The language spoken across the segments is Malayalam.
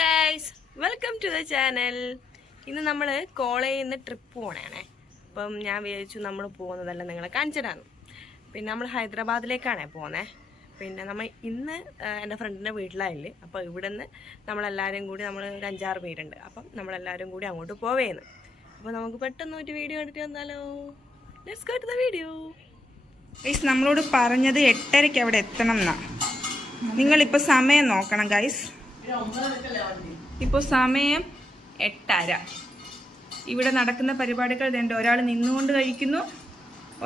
Guys welcome to the channel ഇന്ന് നമ്മൾ കോളേജിൽ നിന്ന് ട്രിപ്പ് പോകണേ അപ്പം ഞാൻ വിചാരിച്ചു നമ്മൾ പോകുന്നതല്ല നിങ്ങളെ കാണിച്ചിടാന്ന് പിന്നെ നമ്മൾ ഹൈദരാബാദിലേക്കാണേ പോകുന്നത് പിന്നെ നമ്മൾ ഇന്ന് എന്റെ ഫ്രണ്ടിന്റെ വീട്ടിലായില്ലേ. അപ്പോൾ ഇവിടെ നിന്ന് നമ്മളെല്ലാവരും കൂടി നമ്മൾ ഒരു അഞ്ചാറ് പേരുണ്ട്. അപ്പം നമ്മളെല്ലാവരും കൂടി അങ്ങോട്ട് പോവേന്ന്. അപ്പോൾ നമുക്ക് പെട്ടെന്ന് ഒരു വീഡിയോ കണ്ടിട്ട് വന്നാലോ? Let's go to the video guys നമ്മളോട് പറഞ്ഞത് എട്ടരയ്ക്ക് അവിടെ എത്തണം എന്നാ. നിങ്ങളിപ്പോൾ സമയം നോക്കണം ഗൈസ് ഇപ്പോൾ സമയം എട്ടര. ഇവിടെ നടക്കുന്ന പരിപാടികൾ ഇതുണ്ട് ഒരാൾ നിന്നുകൊണ്ട് കഴിക്കുന്നു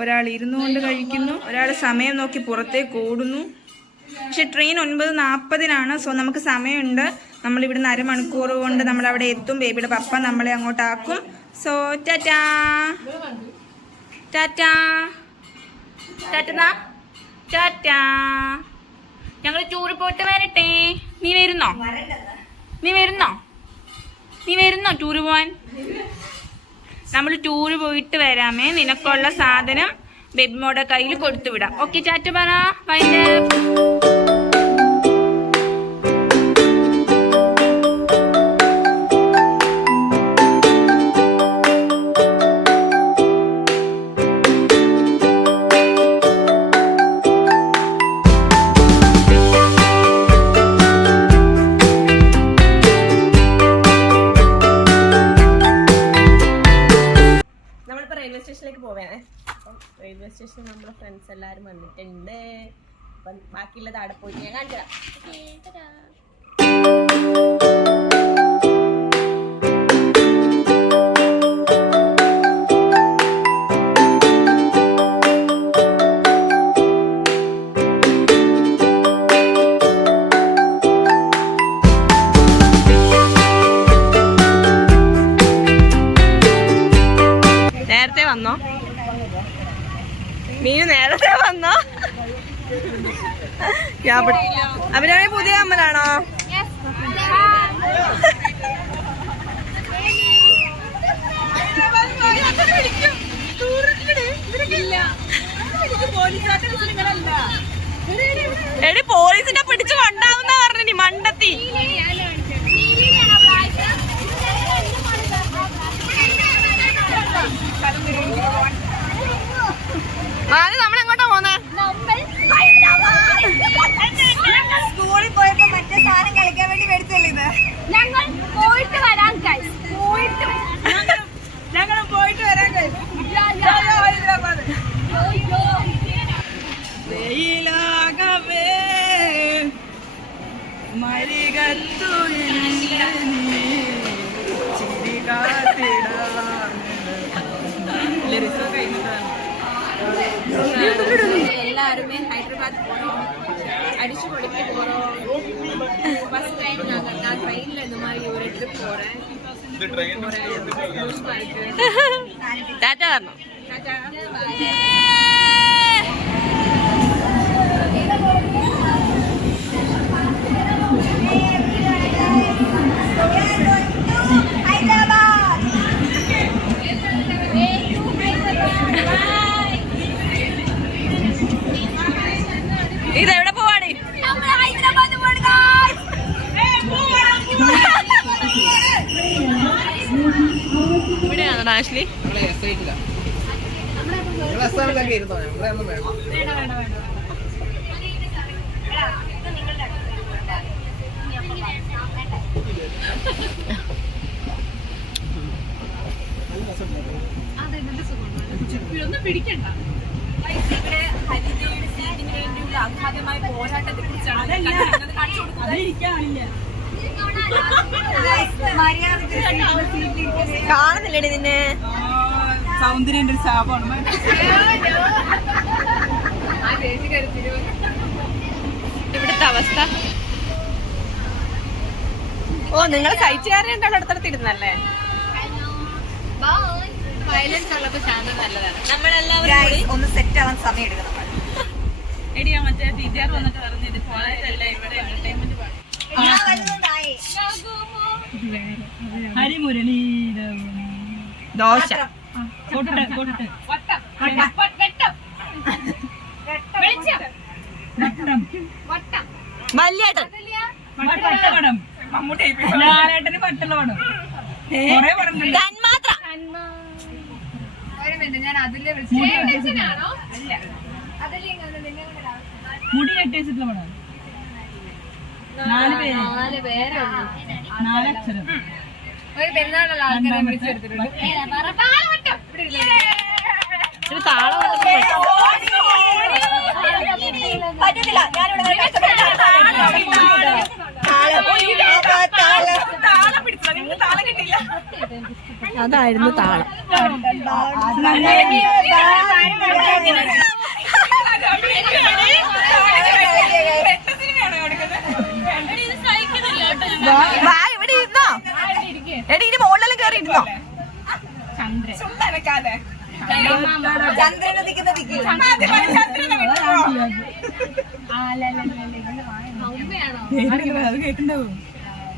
ഒരാൾ ഇരുന്നുകൊണ്ട് കഴിക്കുന്നു ഒരാൾ സമയം നോക്കി പുറത്തേക്ക് ഓടുന്നു. പക്ഷെ ട്രെയിൻ ഒൻപത് നാൽപ്പതിനാണ് സോ നമുക്ക് സമയമുണ്ട്. നമ്മൾ ഇവിടുന്ന് അരമണിക്കൂർ കൊണ്ട് നമ്മൾ അവിടെ എത്തും. ബേബിയുടെ പപ്പ നമ്മളെ അങ്ങോട്ടാക്കും. So tata. ടാറ്റ. ടാറ്റാ ഞങ്ങൾ ടൂർ പോയിട്ട് വരട്ടെ. നീ വരുന്നോ? നീ വരുന്നോ? നീ വരുന്നോ ടൂറ് പോവാൻ? നമ്മൾ ടൂറ് പോയിട്ട് വരാമേ. നിനക്കുള്ള സാധനം ബേബിമോടെ കയ്യിൽ കൊടുത്തു വിടാം. ഓക്കെ ചാറ്റ പറ. പോയിട്ട് ഞാൻ മാറി നമ്മൾ എങ്ങോട്ടാ പോന്നെ സ്കൂളിൽ പോയപ്പോ മറ്റേ സാധനം കളിക്കാൻ വേണ്ടി മേടിച്ചല്ലേ ഇത്? ഞങ്ങൾ പോയിട്ട് വരാം guys. പോയിട്ട് ഞങ്ങൾ പോയിട്ട് വരാൻ ഹൈദരാബാദ്. വെയിലാകവേ മരികത്തു எல்லாருமே ஹைதராபாத் போகிறோம் அடிச்சு கொடுத்து போறோம். ஃபர்ஸ்ட் டைம் நாங்க நான் ட்ரெயின்ல இந்த மாதிரி ஒரு ட்ரிப் போகிறேன் போகிறேன் தாத்தா தாத்தா കാണുന്നില്ലടി നിന്നെ? സൗന്ദര്യന്റെ ഒരു ശാപമാണ്. ഇവിടുത്തെ അവസ്ഥ. ഓ നിങ്ങൾ സഹിച്ചുകാരെ ഉണ്ടല്ലോ അടുത്തടുത്തിരുന്നല്ലേ വയലൻസ് ഉള്ളപ്പോ ശാന്തം നല്ലതാണ് നമ്മളെല്ലാവരും ഒന്ന് സെറ്റ് ആവാൻ സമയം എടുക്കണം. എടിയാ മറ്റേ ടീച്ചർ വന്നിട്ട് പറഞ്ഞത് കോളേജല്ല ഇവിടെ എന്റർടൈൻമെന്റ് ഹരിമുരളീരവം ദോശ. കൊട്ട് കൊട്ട്. അതല്ല വട്ടവടം. ലാലേട്ടന് പട്ടുള്ള പടം കൊറേ പടം തന്മാത്ര മുടി കെട്ടിച്ചിട്ടുള്ള പടം നാല് പേര്. നാലക്ഷരം. ഒരു പെരുന്നാളുള്ള ആൾക്കാരെ വിളിച്ചെടുത്തിട്ടുണ്ട് ഒരു താളം പറ്റത്തില്ല ഞാനിവിടെ അതായിരുന്നു താളം വാ ഇവിടെ ഇരുന്നോ എടി ഇനി മുകളിലെല്ലാം കയറി ഇരുന്നോ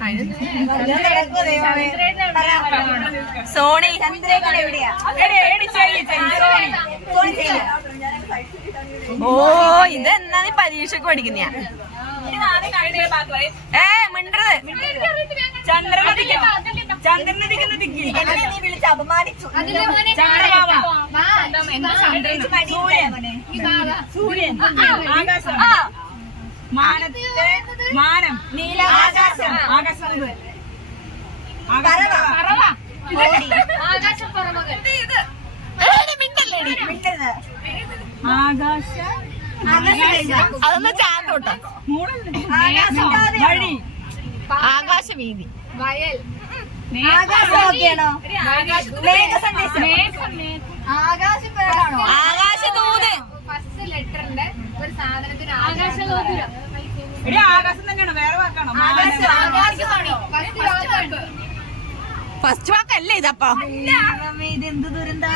അത് സോണി. ഓ ഇതെന്നാ നീ പരീക്ഷക്ക് പഠിക്കുന്ന ഏ മിണ്ടരുത് ചന്ദ്രനദിക്ക് എന്നെ നീ വിളിച്ച് അപമാനിച്ചു. സൂര്യൻ. ആകാശം. മാനത്തെ മാനം. ആകാശം. ആകാശം. ആകാശ ആകാശം? അതൊന്ന് ചാന്തോട്ടോ മൂടല്ലേ ആകാശം. വഴി. ആകാശവീതി. ആകാശദൂത്. ഫസ്റ്റ് ലെറ്ററിന്റെ ഒരു സാധനത്തിന് ആകാശം തന്നെയാണ് വേറെ വാക്കാണോ? ആകാശം. ആകാശമാണോ ഫസ്റ്റ് വാക്ക്. ഫസ്റ്റ് വാക്കല്ലേ ഇതപ്പോ? ഇതെന്ത് ദുരന്ത?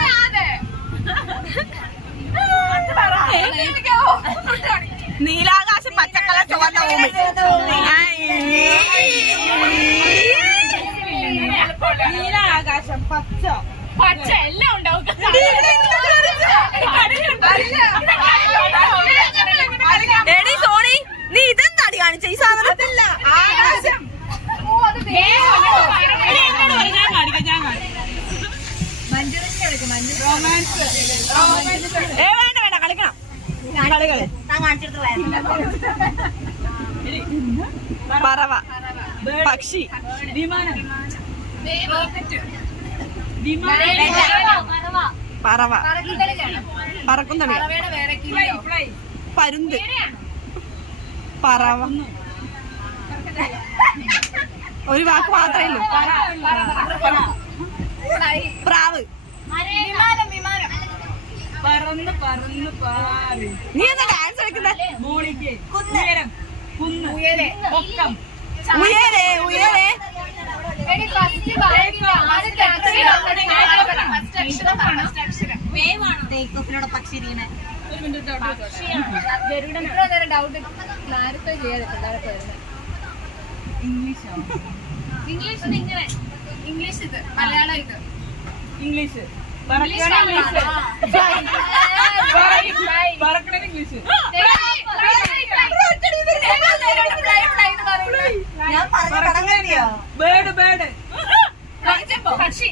നീലാകാശം പച്ചക്കല ചുവന്ന ഭൂമി നീല ആകാശം പച്ച. പച്ച എല്ലാം ഉണ്ടാവും. സോണി നീ ഇതെന്താടി കാണിച്ച? ഈ സാധനത്തില്ല ആകാശം. വേണ്ട വേണ്ട കളിക്കണം. കളികൾ. പറവ. പക്ഷി. വിമാനം. വിമാനം. പറവ. പറക്കും തടി ഫ്ലൈ ഫ്ലൈ പരുന്ത്. പറവ. ഒരു വാക്ക് മാത്രമേ ഉള്ളൂ. പ്രാവ്. പറന്ന് പറന്ന് പാറി. നീ എന്താ ഡാൻസ് കളിക്കുന്ന? മോളിക്ക്. ഉയരം. ഉയരെ ഉയരെ. ക്ലാരിഫൈ ചെയ്യാതെ ഇംഗ്ലീഷോ ഇംഗ്ലീഷ് ഇങ്ങനെ. ഇംഗ്ലീഷ് ഇത്. മലയാളം ഇത്. English English English bird bird പക്ഷി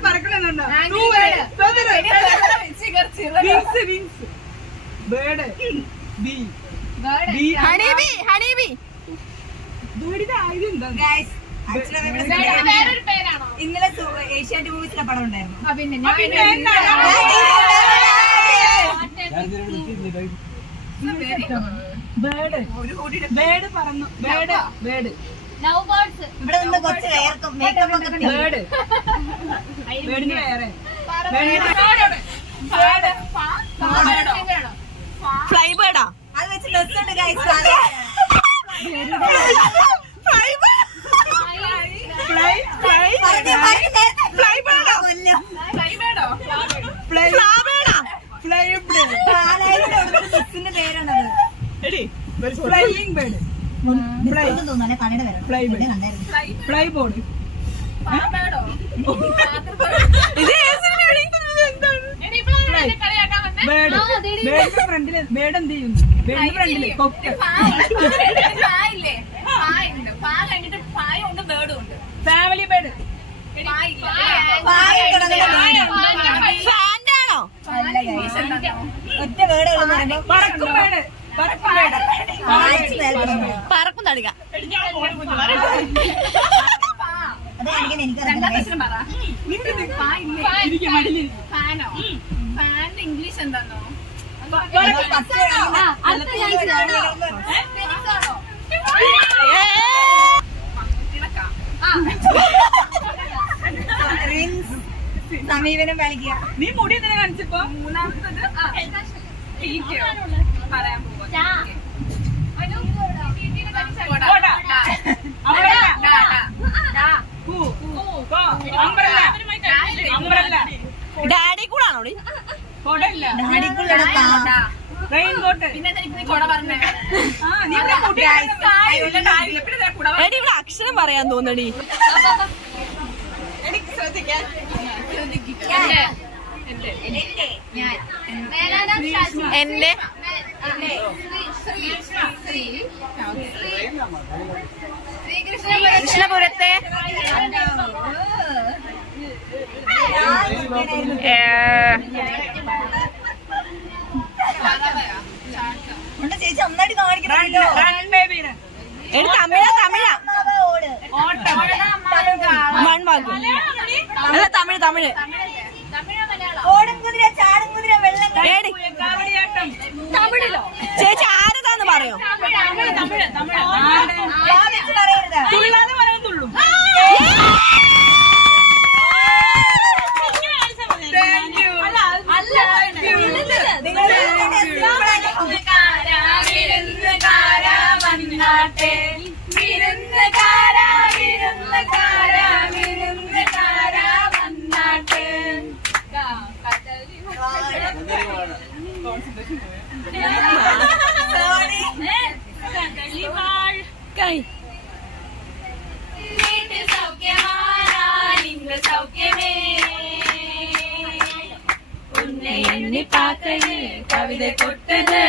പറക്കണെന്നുണ്ടോ ബേർഡ് ബി ബി എന്താ ഗൈസ് വേറൊരു പേരാണോ ഇന്നലെ ഏഷ്യാനെറ്റ് മൂവീസിലെ പടം ഉണ്ടായിരുന്നു. ആ പിന്നെ ഞാൻ പിന്നെ എന്താ? ബേർഡ് ബേർഡ് പറന്നു ബേഡ് ബേഡ് ലവ് ബേർഡ്സ് ഇവിടെ നിന്ന് കൊച്ചു കയർക്കും. മേക്കപ്പ് ഒക്കെ ബേഡ്. വേറെ. ഫ്ലൈ ബേഡാ. അത് വെച്ച് ഡ്രസ് ഉണ്ട് ഗൈസ് ഫ്ലൈ ഫ്ലൈ ഫ്ലൈ ബേർഡോ കൊല്ലം ഫ്ലൈ ഫ്ലാബേർഡാ ഫ്ലൈ ബേർഡ് പാലായിരം ബസ്സിന്റെ പേരാണത് flying bird fly board bird ഫ്രണ്ടിൽ ബേഡ് എന്ത് ചെയ്യും. ബേഡിന്റെ ഫ്രണ്ടിൽ കൊക്ക് ഫാമിലി ബേഡ് ഫാന്റെ ആണോ? ഒറ്റ വേർഡുകൾ പറക്കും തടുക. ഇംഗ്ലീഷ് എന്താണോ ഇംഗ്ലീഷ് എന്താണോ സമീപനം പാലിക്കുക. നീ മുടി എന്തിനാ കാണിച്ചപ്പോ? മൂന്നാമത്തത് പറയാൻ ഡാഡി കൂടാണോ ഡാഡി കൂടെ. അക്ഷരം പറയാൻ തോന്നടി എന്റെ? കൃഷ്ണപുരത്തെ? ചേച്ചി ഒന്നായിട്ട് കാണിക്കണം അമ്മയാ തമിഴാ. മൺവാക്കും അല്ല തമിഴ് തമിഴ്. ഓടും കുതിര ചാടും കുതിര വെള്ളം ഏടി കാവടിയാട്ടം തമിഴിലോ ചേച്ചി ആരതാന്ന് പറയോ വെച്ച് പറയരുത് തുള്ളാതെ പറയാൻ തുള്ളും കൈ എണ്ണി പാക്കൽ കവിത കൊട്ടത്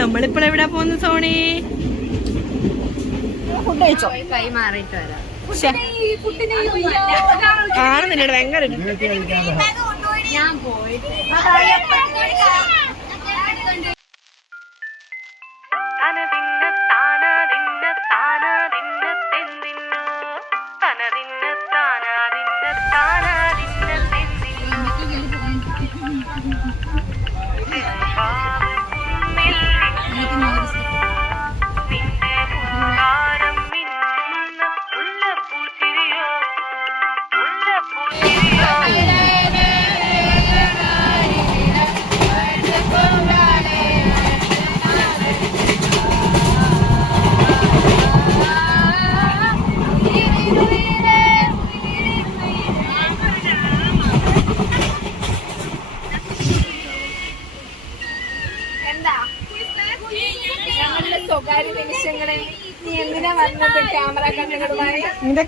നമ്മളിപ്പോൾ എവിടാ പോകുന്നു സോണി? ഫുഡ് കഴിച്ചോ? കൈ മാറിയിട്ട് വരാം. കാണുന്നില്ല ഭയങ്കര ഞാൻ പോയിട്ട്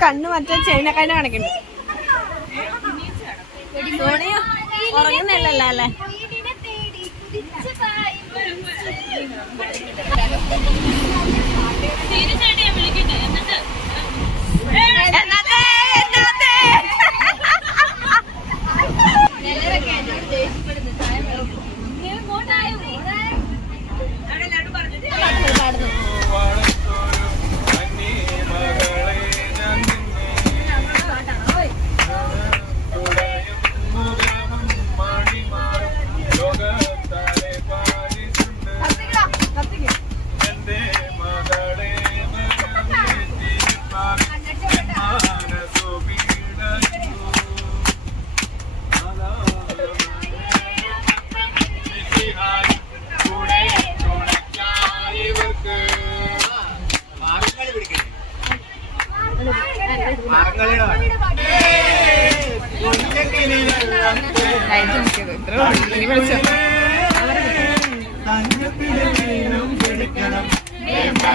കണ്ണ് മറ്റേ ചൈനക്കാരനെ കാണിക്കുന്നു സോണിയ ഉറങ്ങുന്നില്ലല്ലോ അല്ലേ?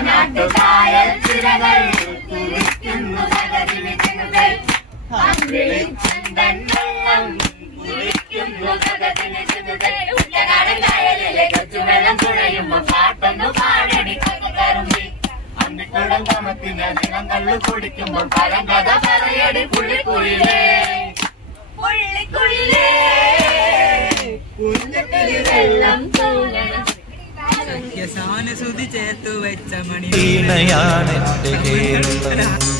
നാട്ടുകായൽ ചിരകൾ കുളിക്കുന്നു കടലിലെ ജനങ്ങൾ അമ്പിളി ചന്തൻ വെള്ളം കുളിക്കുന്നു കടലിലെ ജനങ്ങൾ ഉള്ളകാടൻ കായലിലെ കൊച്ചുവെള്ളം തുഴയുമ്പോൾ പാടടി കരുമ്പി അമ്മിക്കുളം കമത്തിന് ദിനം കള്ളു കുടിക്കുമ്പോൾ പരം കഥ പറയടി പുള്ളിക്കുഴിലേ പുള്ളിക്കുഴിലേ കുഞ്ഞക്കളി വെള്ളം തൂങ്ങണം സാനുസുതി ചേർത്തു വെച്ച മണി. വീണയാണെന്റെ കേരളം.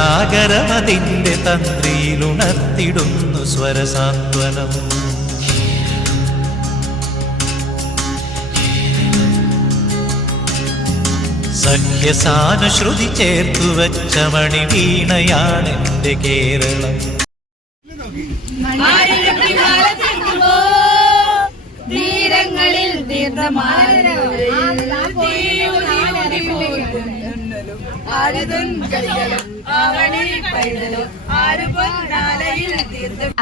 നീലസാഗരമതിന്റെ തന്ത്രിയിലുണർത്തിടുന്നു സ്വരസാന്ത്വനം. സഖ്യസാനുശ്രുതി ചേർത്തു വച്ച മണി വീണയാണെന്റെ കേരളം.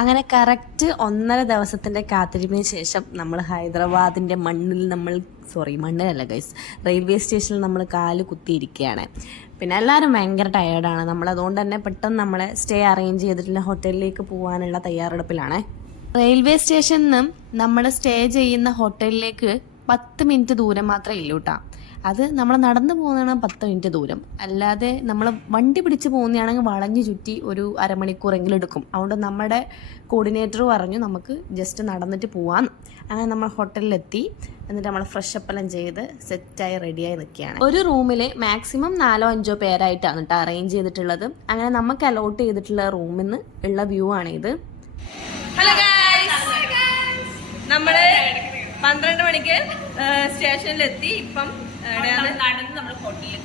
അങ്ങനെ കറക്റ്റ് ഒന്നര ദിവസത്തിന്റെ കാത്തിരിപ്പിന് ശേഷം നമ്മൾ ഹൈദരാബാദിന്റെ മണ്ണിൽ നമ്മൾ സോറി മണ്ണിലല്ല ഗൈസ് റെയിൽവേ സ്റ്റേഷനിൽ നമ്മൾ കാൽ കുത്തിയിരിക്കുകയാണ്. പിന്നെ എല്ലാവരും ഭയങ്കര ടയേർഡാണ് നമ്മൾ അതുകൊണ്ട് തന്നെ പെട്ടെന്ന് നമ്മളെ സ്റ്റേ അറേഞ്ച് ചെയ്തിട്ടുള്ള ഹോട്ടലിലേക്ക് പോകാനുള്ള തയ്യാറെടുപ്പിലാണ്. റെയിൽവേ സ്റ്റേഷനിൽ നിന്നും നമ്മൾ സ്റ്റേ ചെയ്യുന്ന ഹോട്ടലിലേക്ക് പത്ത് മിനിറ്റ് ദൂരം മാത്രമേ ഉള്ളൂ കേട്ടോ അത് നമ്മൾ നടന്നു പോകുന്നതാണ് പത്ത് മിനിറ്റ് ദൂരം. അല്ലാതെ നമ്മൾ വണ്ടി പിടിച്ച് പോകുന്നതാണെങ്കിൽ വളഞ്ഞു ചുറ്റി ഒരു അരമണിക്കൂറെങ്കിലും എടുക്കും. അതുകൊണ്ട് നമ്മുടെ കോർഡിനേറ്റർ പറഞ്ഞു നമുക്ക് ജസ്റ്റ് നടന്നിട്ട് പോവാം. അങ്ങനെ നമ്മൾ ഹോട്ടലിലെത്തി. എന്നിട്ട് നമ്മൾ ഫ്രഷ് അപ്പ് എല്ലാം ചെയ്ത് സെറ്റായി റെഡിയായി നിൽക്കുകയാണ്. ഒരു റൂമിൽ മാക്സിമം നാലോ അഞ്ചോ പേരായിട്ടാണ് കേട്ടോ അറേഞ്ച് ചെയ്തിട്ടുള്ളത്. അങ്ങനെ നമുക്ക് അലോട്ട് ചെയ്തിട്ടുള്ള റൂമിൽ നിന്ന് ഉള്ള വ്യൂ ആണിത്. ഇത് ഹലോ നമ്മൾ പന്ത്രണ്ട് മണിക്ക് സ്റ്റേഷനിലെത്തി. ഇപ്പം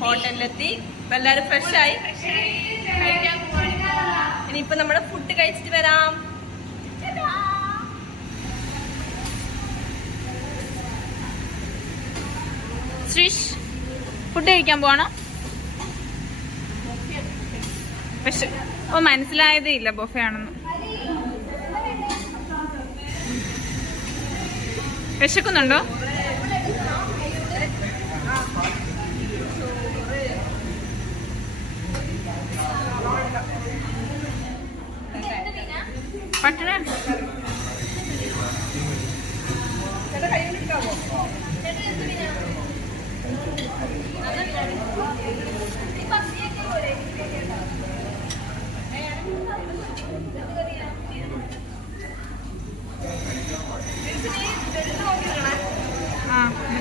ഹോട്ടലിലെത്തി. ഇപ്പൊ എല്ലാരും ഫ്രഷ് ആയി. ഇനിയിപ്പൊ നമ്മുടെ ഫുഡ് കഴിച്ചിട്ട് വരാം. ശ്രീഷ് ഫുഡ് കഴിക്കാൻ പോണോ പക്ഷെ ഓ മനസ്സിലായതേ ഇല്ല ബൊഫെ വിശക്കുന്നുണ്ടോ? പട്ടണ ആ എന്നിട്ട്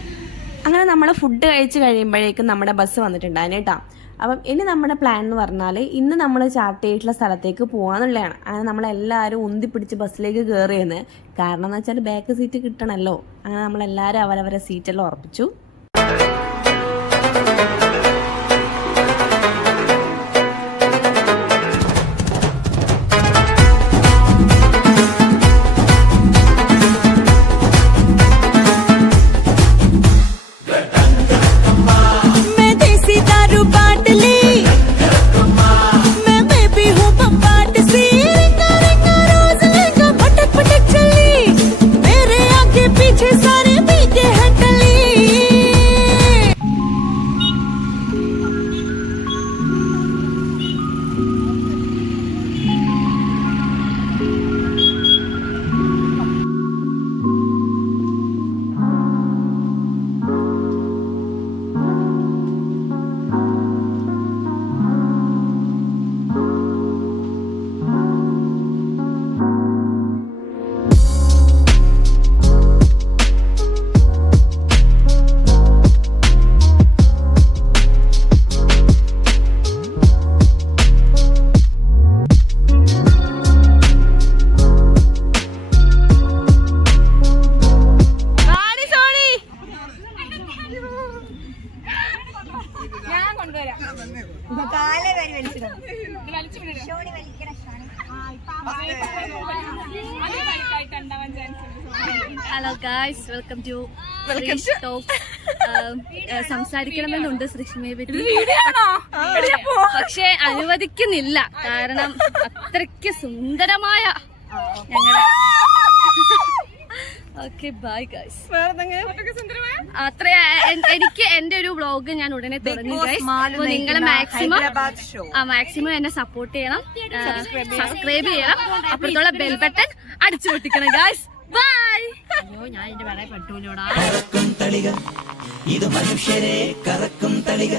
അങ്ങനെ നമ്മൾ ഫുഡ് കഴിച്ച് കഴിയുമ്പോഴേക്കും നമ്മുടെ ബസ് വന്നിട്ടുണ്ടായിരുന്നു കേട്ടോ. അപ്പം ഇനി നമ്മുടെ പ്ലാൻ എന്ന് പറഞ്ഞാൽ ഇന്ന് നമ്മൾ ചാർട്ട് ചെയ്തിട്ടുള്ള സ്ഥലത്തേക്ക് പോകാന്നുള്ളതാണ് അങ്ങനെ നമ്മളെല്ലാവരും ഉന്തി പിടിച്ച് ബസ്സിലേക്ക് കയറിയെന്ന് കാരണം എന്ന് വെച്ചാൽ ബാക്ക് സീറ്റ് കിട്ടണമല്ലോ അങ്ങനെ നമ്മളെല്ലാവരും അവരവരെ സീറ്റെല്ലാം ഉറപ്പിച്ചു. Hello guys welcome to welcome talk സംസാരിക്കണമെന്നുണ്ട് ശ്രീഷ്മയെ പറ്റി പക്ഷെ അനുവദിക്കുന്നില്ല. കാരണം അത്രയ്ക്ക് സുന്ദരമായ ഞങ്ങളെ ഓക്കെ ബൈ ഗായ്സ് അത്ര എനിക്ക് എന്റെ ഒരു വ്ളോഗ് ഞാൻ ഉടനെ തുടങ്ങി ഗൈസ് അപ്പൊ നിങ്ങൾ മാക്സിമം ആ മാക്സിമം എന്നെ സപ്പോർട്ട് ചെയ്യണം. സബ്സ്ക്രൈബ് ചെയ്യണം. അപ്പുറത്തുള്ള ബെൽ ബട്ടൺ അടിച്ചു പൊട്ടിക്കണം ഗായ്സ് ബൈ അയ്യോ ഞാൻ എന്റെ വേറെ പെട്ടൂലോടാ ഇത് മനുഷ്യരെ കറക്കും തളിക.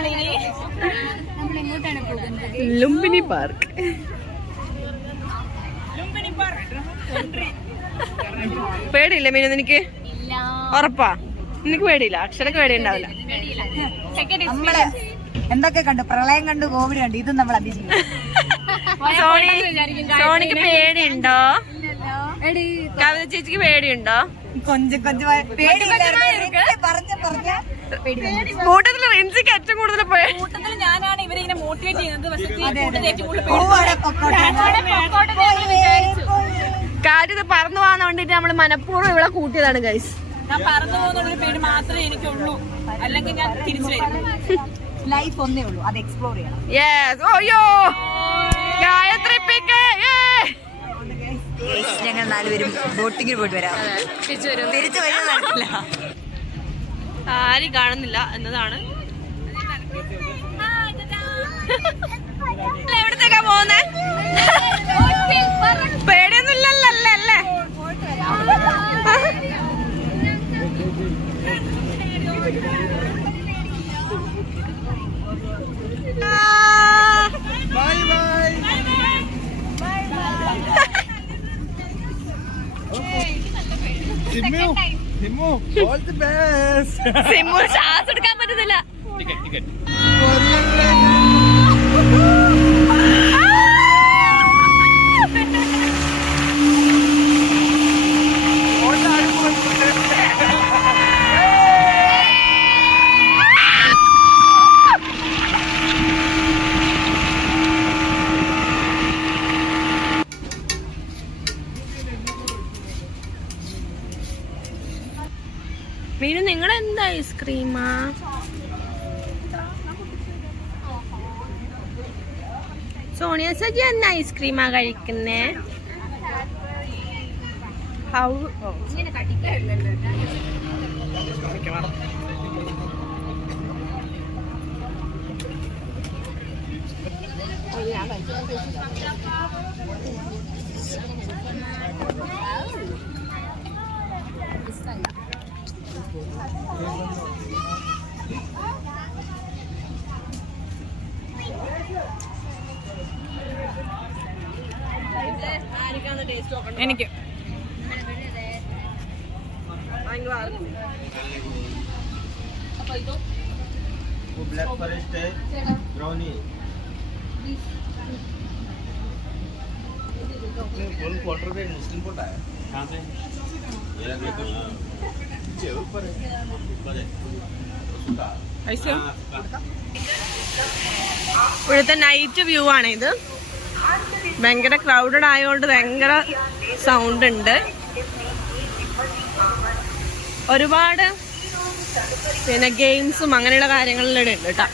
നമ്മളിനി ലുംബിനി പാർക്ക്. പേടിയില്ല മീനു നിനക്ക്? ഉറപ്പാ. എനിക്ക് പേടിയില്ല. അക്ഷരക്ക് പേടിയുണ്ടാവില്ല. നമ്മൾ എന്തൊക്കെ കണ്ടു? പ്രളയം കണ്ടു കോവിഡ് കണ്ടു. ഇതും നമ്മൾ അതിജീവിക്കും സോണി സോണിക്ക് പേടിയുണ്ടോ? കവിത ചേച്ചിക്ക് പേടിയുണ്ടോ? കൊഞ്ചം കൊഞ്ചം പേടി പറഞ്ഞ പറഞ്ഞ. കൂട്ടത്തിൽ റിൻസിക്ക് ഏറ്റവും കൂടുതൽ കാര്യത്തിൽ പൊക്കോട്ടെ. പോയി, പോയി. കാര്യം ഇത് പറന്നു പോകാൻ വേണ്ടിട്ട് നമ്മൾ മനഃപൂർവം ഇവിടെ കൂട്ടിയതാണ് ഗൈസ് ലൈഫ് ഒന്നേ ഉള്ളൂ. അത് എക്സ്പ്ലോർ ചെയ്യണം. യെസ് ഓയോ ഗായത്രി പിക്ക്. ഞങ്ങൾ നാലുപേരും ബോട്ടിങ്ങിൽ പോയിട്ട് വരാം. തിരിച്ചു വരും. തിരിച്ചു വരാൻ നടക്കില്ല ആരും കാണുന്നില്ല എന്നതാണ്. എവിടത്തേക്കാ പോകുന്നേ പേടിയൊന്നും ഇല്ലല്ലോ അല്ലേ അല്ലേ സിമ്മു ശ്വാസം എടുക്കാൻ പറ്റുന്നില്ല. മീനു സജി എന്നാ ഐസ്ക്രീമാ കഴിക്കുന്നേ? ഹൗ എനിക്ക് ब्लैक फॉरेस्ट है ब्राउनी फुल क्वार्टर पे मुस्लिम कोटा है कहाँ पे ये देखो नीचे ऊपर है ऊपर है उसका ഐസോ ഇവിടുത്തെ നൈറ്റ് വ്യൂ ആണ് ഇത് ഭയങ്കര ക്രൗഡഡ് ആയതുകൊണ്ട് ഭയങ്കര സൗണ്ട് ഉണ്ട് ഒരുപാട് പിന്നെ ഗെയിംസും അങ്ങനെയുള്ള കാര്യങ്ങളിലൂടെ ഉണ്ട് കേട്ടോ